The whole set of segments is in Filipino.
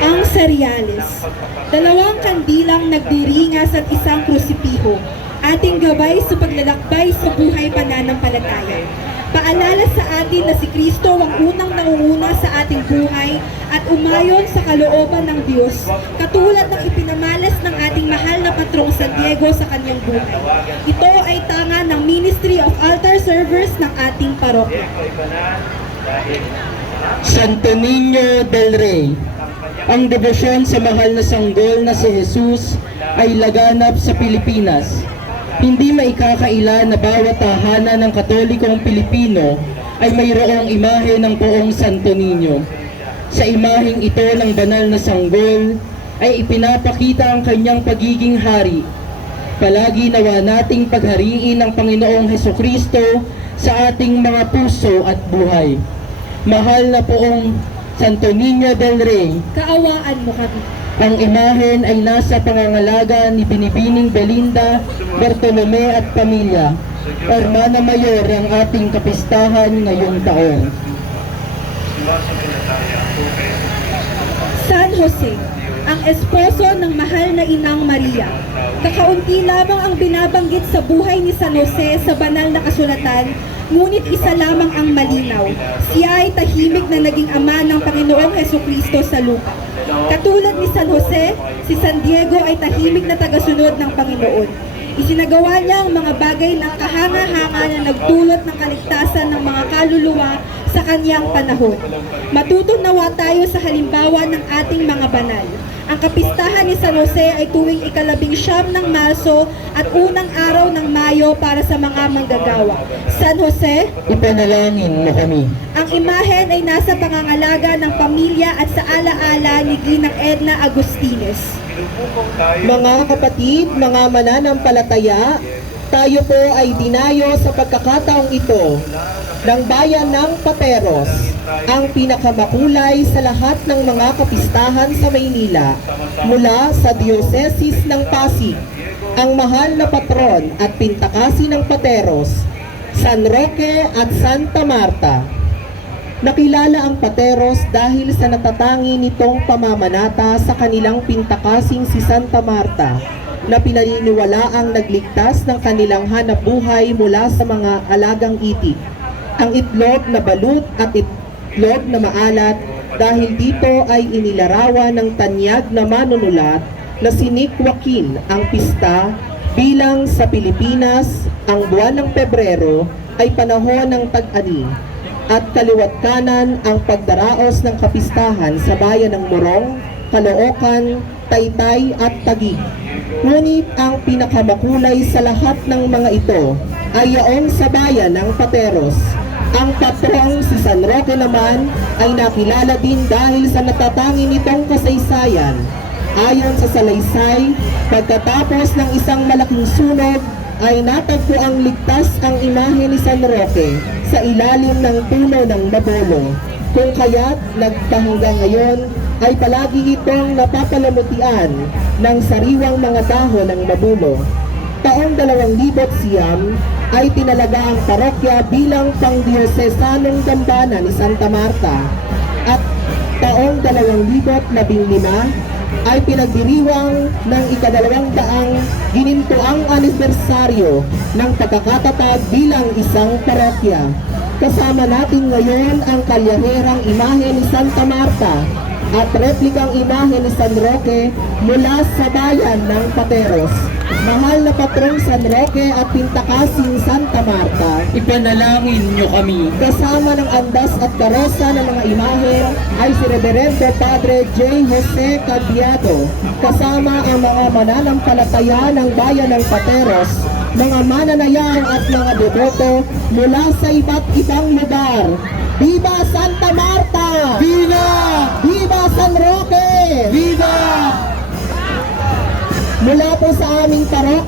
ang seryales. Dalawang kandilang nagdiringas at isang krusipiho. Ating gabay sa paglalakbay sa buhay pananampalataya. Paalala sa atin na si Kristo ang unang nangunguna sa ating buhay at umayon sa kalooban ng Diyos, katulad ng ipinamalas ng ating mahal na patrong San Diego sa kanyang buhay. Ito ay tanga ng Ministry of Altar Servers ng ating parokya. Santo Niño del Rey. Ang debosyon sa mahal na sanggol na si Jesus ay laganap sa Pilipinas. Hindi maikakaila na bawat tahanan ng Katolikong Pilipino ay mayroong imahe ng poong Santo Niño. Sa imaheng ito ng banal na sanggol ay ipinapakita ang kanyang pagiging hari. Palagi nawa nating paghariin ang Panginoong Heso Kristo sa ating mga puso at buhay. Mahal na poong Santo Niño del Rey, Kaawaan mo kami. ang imahen ay nasa pangangalaga ni Binibining Belinda, Bartolome at pamilya. Hermana Mayor ang ating kapistahan ngayong taon. San Jose, ang esposo ng mahal na inang Maria. Kakaunti lamang ang binabanggit sa buhay ni San Jose sa banal na kasulatan, ngunit isa lamang ang malinaw. Siya ay tahimik na naging ama ng Panginoong Heso Kristo sa lupa. Katulad ni San Jose, si San Diego ay tahimik na tagasunod ng Panginoon. Isinagawa niya ang mga bagay ng kahanga-hanga na nagdulot ng kaligtasan ng mga kaluluwa sa kanyang panahon. Matutunawa tayo sa halimbawa ng ating mga banal. Ang kapistahan ni San Jose ay tuwing ikalabing siyam ng Marso at unang araw ng Mayo para sa mga manggagawa. San Jose, Ipanalangin mo kami. ang imahen ay nasa pangangalaga ng pamilya at sa alaala ni Ginang Edna Agustines. Mga kapatid, mga mananampalataya, tayo po ay dinayo sa pagkakataong ito ng bayan ng Pateros, ang pinakamakulay sa lahat ng mga kapistahan sa Maynila mula sa Diocese ng Pasig, ang mahal na patron at pintakasi ng Pateros, San Roque at Santa Marta. Nakilala ang Pateros dahil sa natatangi nitong pamamanata sa kanilang pintakasing si Santa Marta na pinaniniwala ang nagligtas ng kanilang hanap buhay mula sa mga alagang itik. Ang itlog na balut at itlog na maalat dahil dito ay inilarawan ng tanyag na manunulat na si ang pista bilang sa Pilipinas ang buwan ng Pebrero ay panahon ng tag-ani at kaliwat kanan ang pagdaraos ng kapistahan sa bayan ng Morong, Caloocan, Taytay at Taguig. Ngunit ang pinakamakulay sa lahat ng mga ito ay yaong sa bayan ng Pateros. Ang patrong si San Roque naman ay nakilala din dahil sa natatangi nitong kasaysayan. Ayon sa salaysay, pagkatapos ng isang malaking sunog, ay natagpo ang ligtas ang imahe ni San Roque sa ilalim ng puno ng Mabolo. Kung kaya't nagpahanggang ngayon ay palagi itong napapalamutian ng sariwang mga dahon ng Mabulo. Taong 2000 siyam ay tinalaga ang parokya bilang pangdiosesanong dambana ni Santa Marta at taong 2015 ay pinagdiriwang ng ikadalawang daang ginintuang anibersaryo ng pagkakatatag bilang isang parokya. Kasama natin ngayon ang kalyaherang imahe ni Santa Marta at replikang imahe ni San Roque mula sa bayan ng Pateros. Mahal na patrong San Roque at pintakasing Santa Marta, Ipanalangin nyo kami. Kasama ng andas at karosa ng mga imahe ay si Reverendo Padre J. Jose Cabiado. Kasama ang mga mananampalataya ng bayan ng Pateros, mga mananayang at mga deboto mula sa iba't ibang lugar.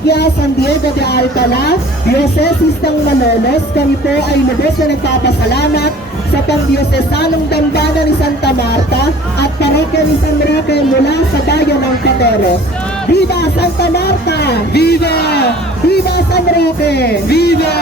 Parokya, San Diego de Alcala, Diocesis ng Malolos, kami po ay lubos na nagpapasalamat sa pangdiosesanong dambana ni Santa Marta at parokya ni San Roque mula sa bayan ng Pateros. Viva Santa Marta! Viva! Viva San Roque! Viva!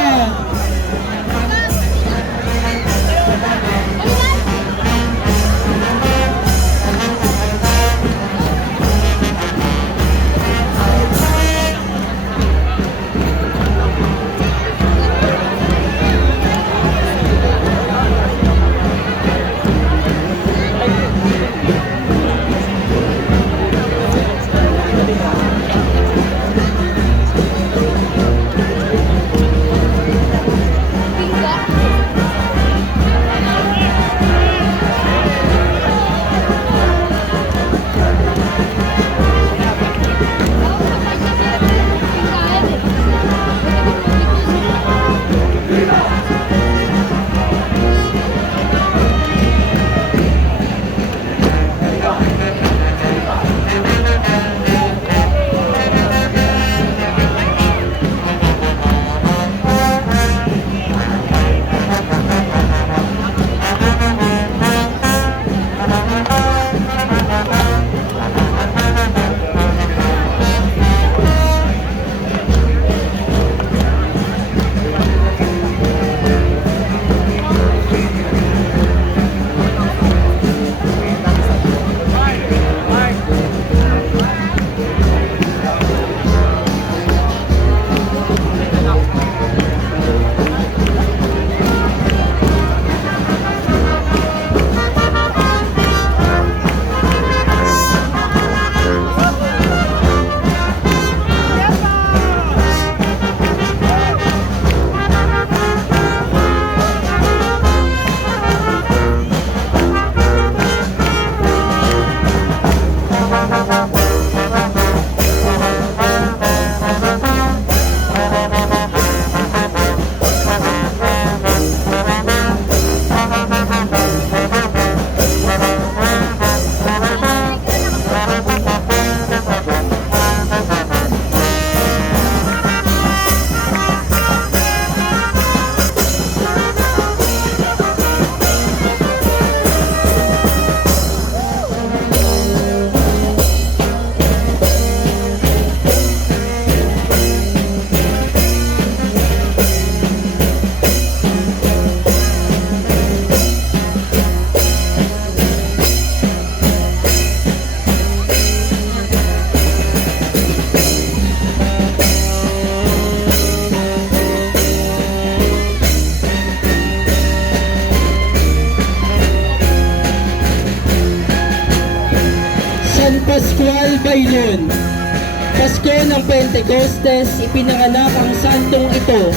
Pentecostes, ipinanganak ang santong ito,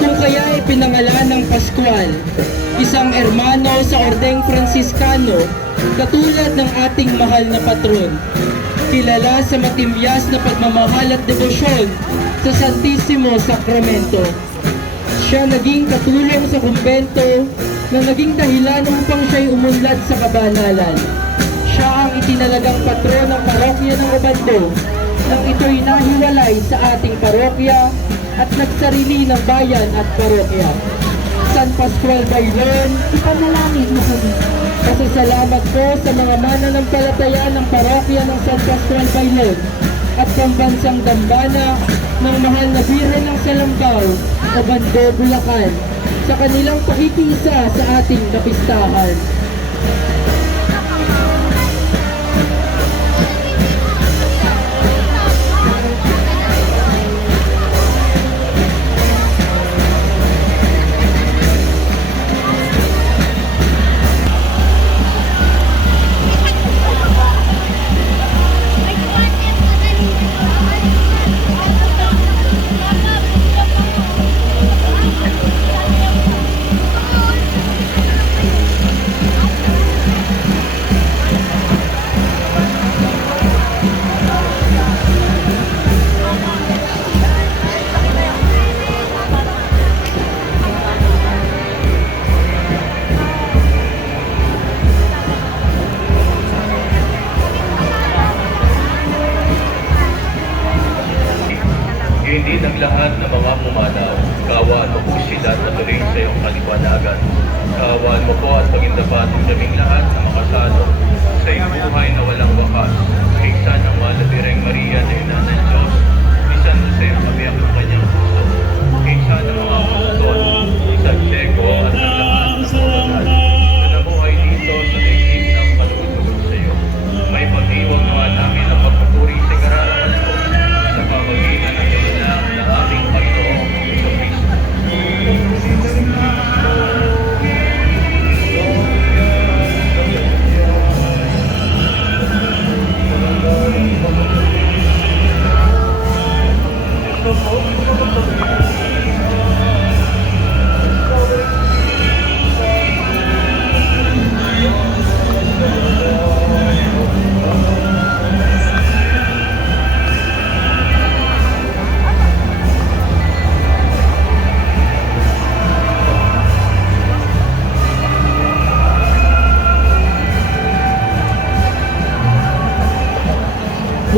kung kaya ipinangalan ng Pascual, isang ermano sa Ordeng Franciscano, katulad ng ating mahal na patron. Kilala sa matimyas na pagmamahal at debosyon sa Santissimo Sacramento. Siya naging katulong sa kumbento na naging dahilan upang siya'y umunlad sa kabanalan. Siya ang itinalagang patron ng parokya ng Obando nang ito'y nahiwalay sa ating parokya at nagsarili ng bayan at parokya. San Pascual Baylon, Ipanalangin mo kami. Pasasalamat po sa mga mananampalataya ng parokya ng San Pascual Baylon at pambansang dambana ng mahal na Birhen ng Salambao o Bando, Bulacan sa kanilang pakikiisa sa ating kapistahan.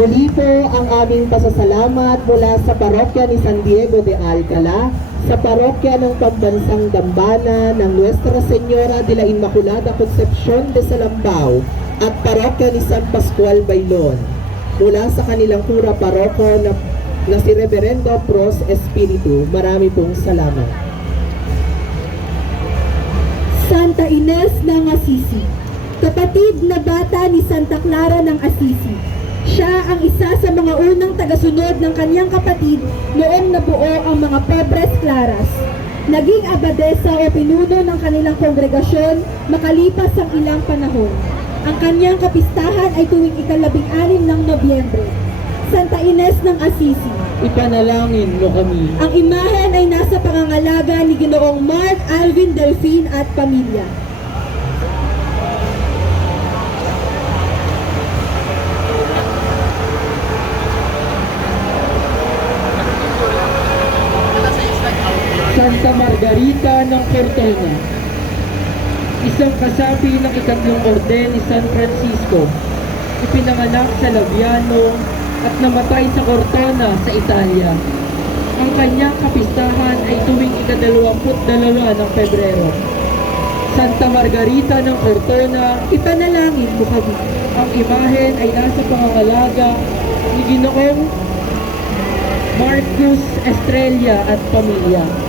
Muli po ang aming pasasalamat mula sa parokya ni San Diego de Alcala, sa parokya ng Pambansang Dambana ng Nuestra Señora de la Inmaculada Concepcion de Salambao at parokya ni San Pascual Baylon. Mula sa kanilang kura paroko na, na si Reverendo Pros Espiritu. Marami pong salamat. Santa Ines ng Assisi, kapatid na bata ni Santa Clara ng Assisi. Siya ang isa sa mga unang tagasunod ng kanyang kapatid noong nabuo ang mga Pobres Claras. Naging abadesa o pinuno ng kanilang kongregasyon makalipas ang ilang panahon. Ang kanyang kapistahan ay tuwing ikalabing-anim ng Nobyembre. Santa Ines ng Assisi. Ipanalangin mo kami. Ang imahen ay nasa pangangalaga ni Ginoong Mark Alvin Delfin at pamilya. Santa Margarita ng Cortona. Isang kasapi ng ikatlong orden ni San Francisco. Ipinanganak sa Labiano at namatay sa Cortona sa Italia. Ang kanyang kapistahan ay tuwing ikadalawamput dalawa ng Pebrero. Santa Margarita ng Cortona, Ipanalangin mo kami. ang imahen ay nasa pangangalaga ni Ginoong Marcus Estrella at pamilya.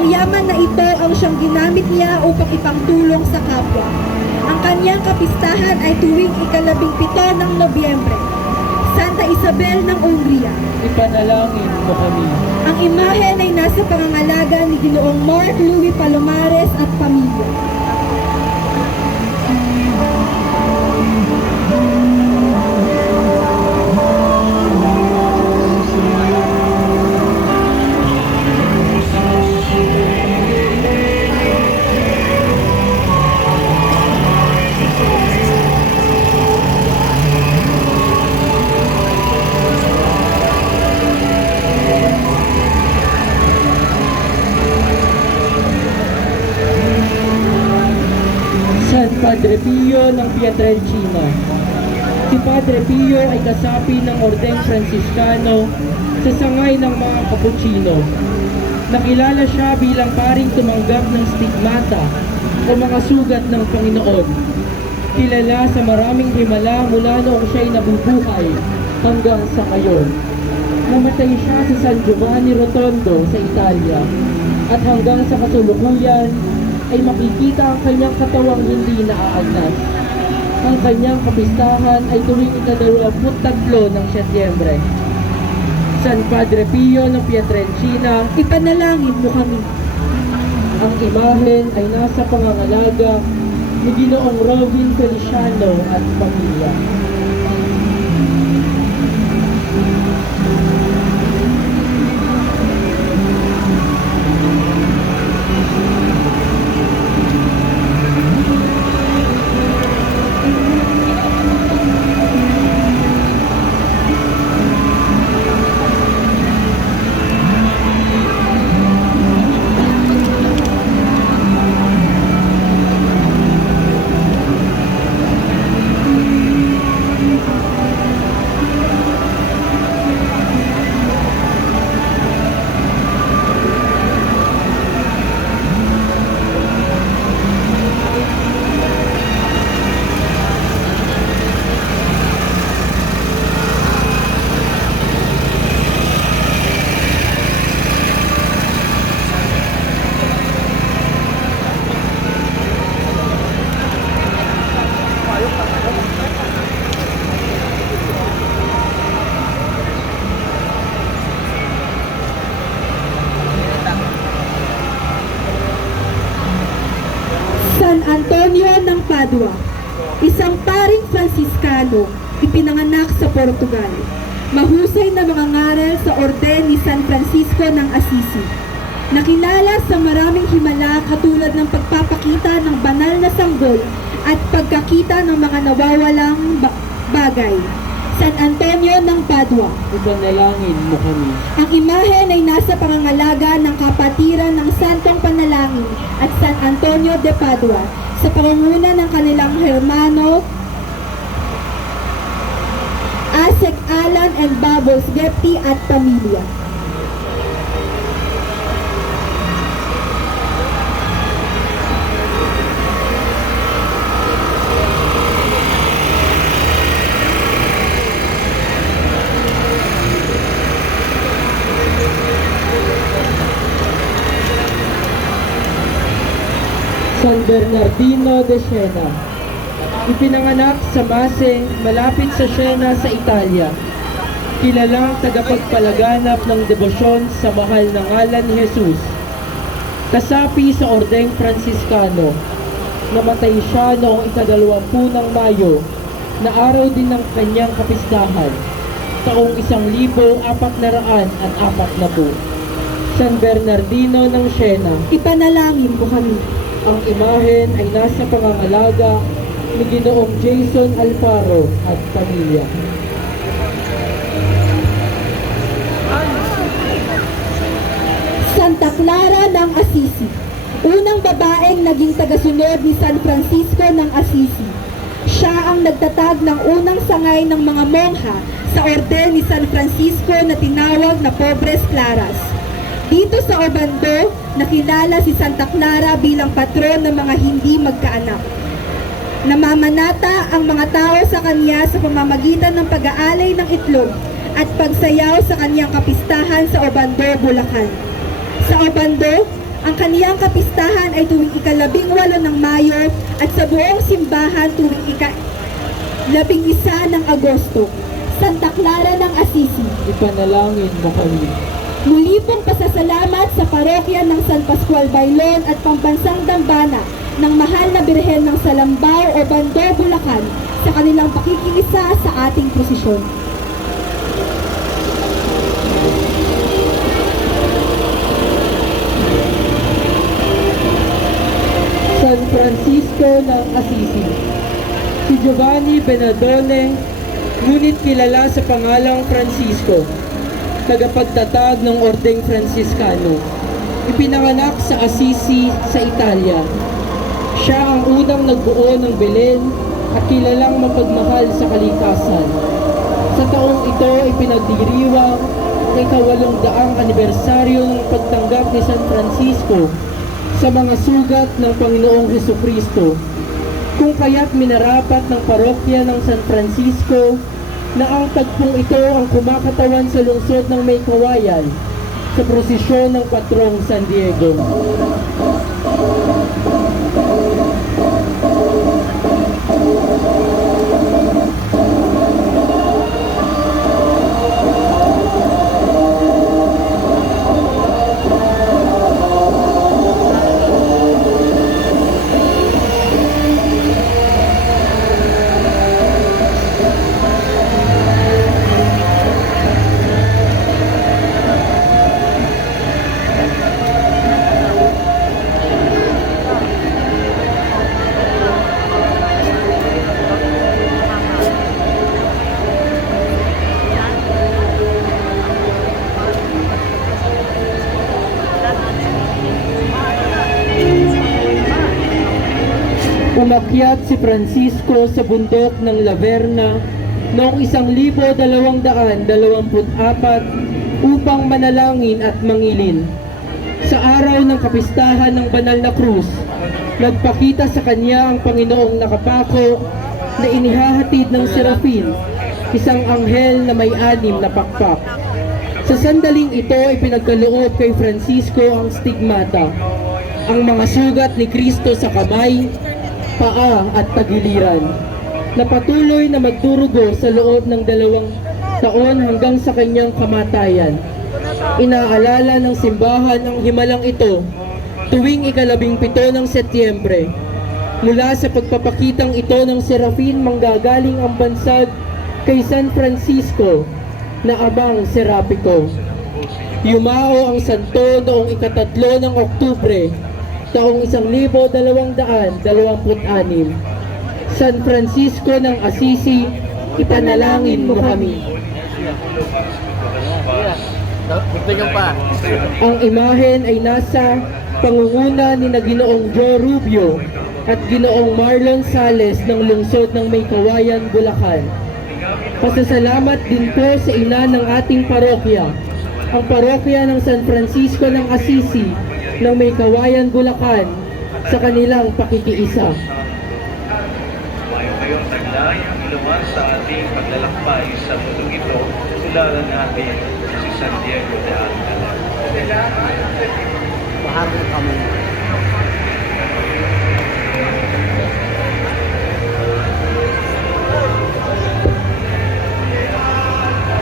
Ang yaman na ito ang siyang ginamit niya upang ipangtulong sa kapwa. Ang kanyang kapistahan ay tuwing ikalabing pito ng Nobyembre. Santa Isabel ng Umbria. Ipanalangin mo kami. Ang imahen ay nasa pangangalaga ni Ginoong Mark Louis Palomares at pamilya. Pietrelcina. Si Padre Pio ay kasapi ng Orden Franciscano sa sangay ng mga Cappuccino. Nakilala siya bilang paring tumanggap ng stigmata o mga sugat ng Panginoon. Kilala sa maraming himala mula noong siya'y nabubuhay hanggang sa ngayon. Namatay siya sa San Giovanni Rotondo sa Italia at hanggang sa kasulukuyan ay makikita ang kanyang katawang hindi naaagnas. Ang kanyang kapistahan ay tuwing ikadalawamput tatlo ng Setyembre. San Padre Pio ng Pietrelcina, Ipanalangin mo kami. ang imahen ay nasa pangangalaga ni Ginoong Robin Feliciano at pamilya. Padua, isang paring Franciscano, ipinanganak sa Portugal. Mahusay na mga ngaral sa orden ni San Francisco ng Assisi. Nakilala sa maraming himala katulad ng pagpapakita ng banal na sanggol at pagkakita ng mga nawawalang ba- bagay. San Antonio ng Padua, Ipanalangin mo kami. ang imahen ay nasa pangangalaga ng kapatiran ng Santong Panalangin at San Antonio de Padua sa pangunguna ng kanilang hermano Asek Alan and Babos Gepti at pamilya. San Bernardino de Siena. Ipinanganak sa Mase, malapit sa Siena sa Italia. Kilalang tagapagpalaganap ng debosyon sa mahal na ngalan ni Jesus. Kasapi sa Ordeng Franciscano. Namatay siya noong ikadalawampu ng Mayo na araw din ng kanyang kapistahan taong isang libo apat na raan at apat na po. San Bernardino ng Siena. Ipanalangin mo kami. Ang imahen ay nasa pangangalaga ni Ginoong Jason Alfaro at pamilya. Santa Clara ng Assisi. Unang babaeng naging tagasunod ni San Francisco ng Assisi. Siya ang nagtatag ng unang sangay ng mga mongha sa orden ni San Francisco na tinawag na Pobres Claras. Dito sa Obando, nakilala si Santa Clara bilang patron ng mga hindi magkaanak. Namamanata ang mga tao sa kanya sa pamamagitan ng pag-aalay ng itlog at pagsayaw sa kanyang kapistahan sa Obando, Bulacan. Sa Obando, ang kaniyang kapistahan ay tuwing ikalabing walo ng Mayo at sa buong simbahan tuwing ika labing isa ng Agosto. Santa Clara ng Assisi. Ipanalangin mo kami. Muli pong pasasalamat sa parokya ng San Pascual Bailon at Pambansang Dambana ng mahal na Birhen ng Salambao o Bando, Bulacan sa kanilang pakikiisa sa ating prosesyon. San Francisco ng Assisi. Si Giovanni Benadone, ngunit kilala sa pangalang Francisco, tagapagtatag ng Ordeng Franciscano. Ipinanganak sa Assisi sa Italia. Siya ang unang nagbuo ng Belen at kilalang mapagmahal sa kalikasan. Sa taong ito ipinagdiriwang ang ikawalong daang anibersaryo ng pagtanggap ni San Francisco sa mga sugat ng Panginoong Heso Kristo. Kung kaya't minarapat ng parokya ng San Francisco na ang tagpong ito ang kumakatawan sa lungsod ng May Kawayan sa prosesyon ng Patrong San Diego. Umakyat si Francisco sa bundok ng Laverna noong 1224 upang manalangin at mangilin. Sa araw ng kapistahan ng banal na krus, nagpakita sa kanya ang Panginoong nakapako na inihahatid ng serafin, isang anghel na may anim na pakpak. Sa sandaling ito ay pinagkaloob kay Francisco ang stigmata, ang mga sugat ni Kristo sa kamay, paa at tagiliran na patuloy na magdurugo sa loob ng dalawang taon hanggang sa kanyang kamatayan. Inaalala ng simbahan ang himalang ito tuwing ikalabing pito ng Setyembre. Mula sa pagpapakitang ito ng Serafin manggagaling ang bansag kay San Francisco na abang Serapiko. Yumao ang santo noong ikatatlo ng Oktubre taong 1226. San Francisco ng Assisi, ipanalangin mo kami. Ang imahen ay nasa pangunguna ni na Ginoong Joe Rubio at Ginoong Marlon Sales ng lungsod ng Maykawayan, Bulacan. Pasasalamat din po sa ina ng ating parokya, ang parokya ng San Francisco ng Assisi ng Maykawayan, Bulacan sa kanilang pakikiisa. Mayo kayong taglay ang iluman sa ating paglalakbay sa mundong ito, tularan natin si San Diego de Alcala. Bahagi kami.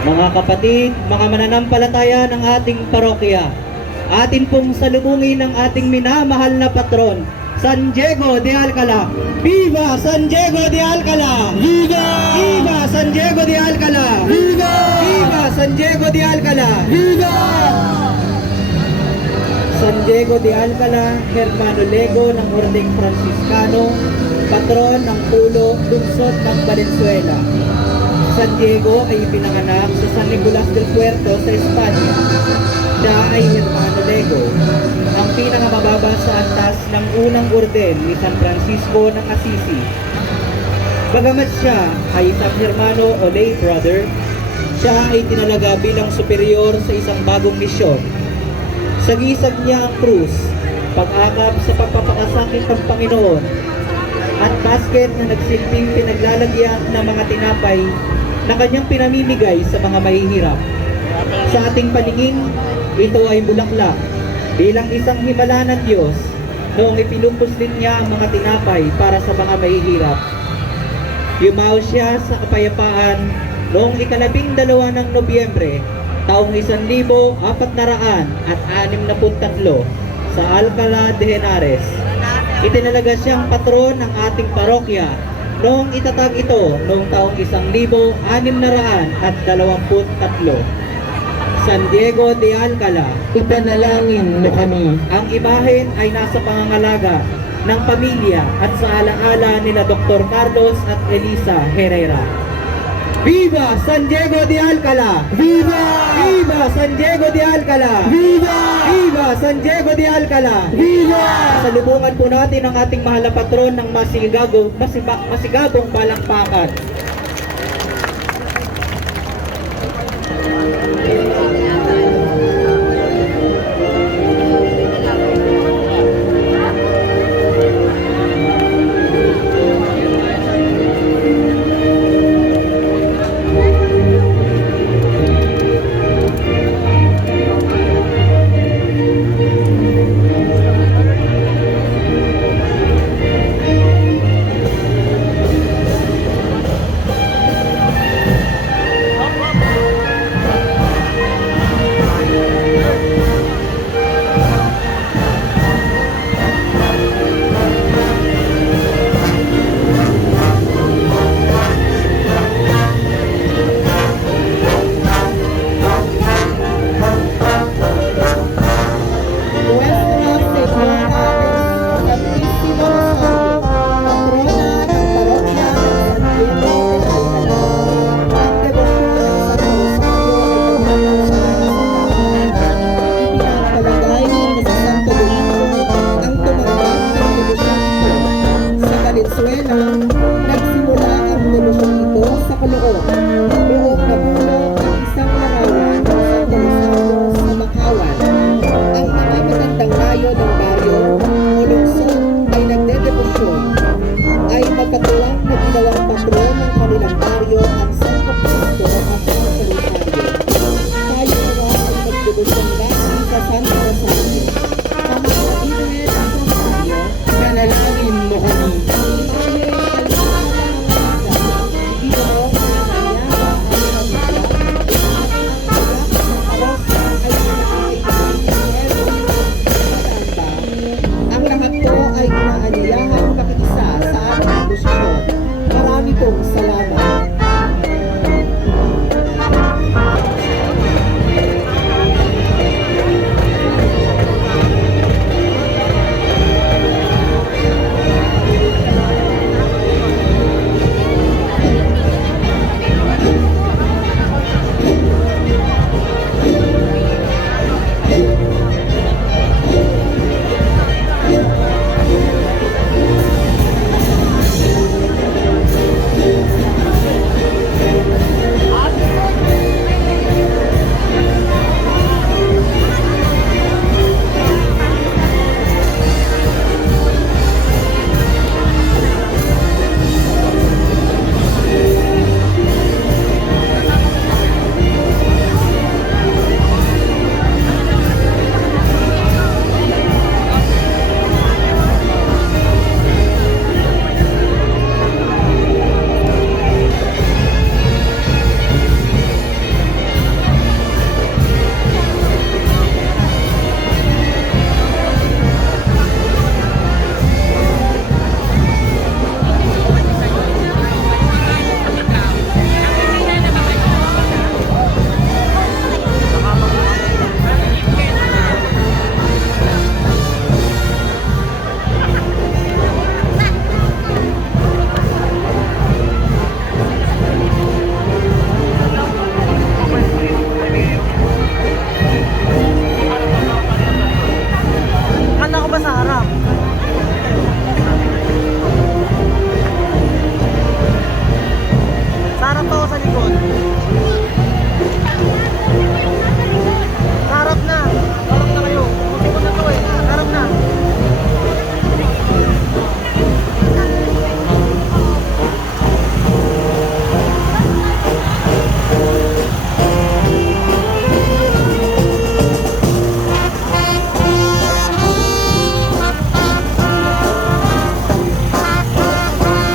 Mga kapatid, mga mananampalataya ng ating parokya, atin pong salubungin ang ating minamahal na patron, San Diego de Alcala. Viva San Diego de Alcala! Viva! Viva San Diego de Alcala! Viva! Viva San Diego de Alcala! Viva! San Diego de Alcala, Hermano Lego ng Ordeng Franciscano, patron ng pulo lungsod ng Valenzuela. San Diego ay pinanganak sa San Nicolas del Puerto sa Espanya. Siya ay Hermano Lego, ang pinakamababa sa antas ng unang orden ni San Francisco ng Assisi. Bagamat siya ay isang hermano o lay brother, siya ay tinalaga bilang superior sa isang bagong misyon. Sagisag niya ang krus, pag-akap sa pagpapakasakit ng Panginoon, at basket na nagsilbing pinaglalagyan ng mga tinapay na kanyang pinamimigay sa mga mahihirap. Sa ating paningin, ito ay bulaklak bilang isang himala ng Diyos noong ipinupuslit niya ang mga tinapay para sa mga mahihirap. Yumaw siya sa kapayapaan noong ikalabing dalawa ng Nobyembre, taong isan libo apat na raan at anim na tatlo sa Alcala de Henares. Itinalaga siyang patron ng ating parokya noong itatag ito noong taong isang libo anim na raan at dalawamput tatlo. San Diego de Alcala, Ipanalangin mo kami. ang imahen ay nasa pangangalaga ng pamilya at sa alaala nila Dr. Carlos at Elisa Herrera. Viva San Diego de Alcala! Viva! Viva San Diego de Alcala! Viva! Viva San Diego de Alcala! Viva! Salubungan po natin ang ating mahal na patron ng masigago, masiba, masigabong palakpakan.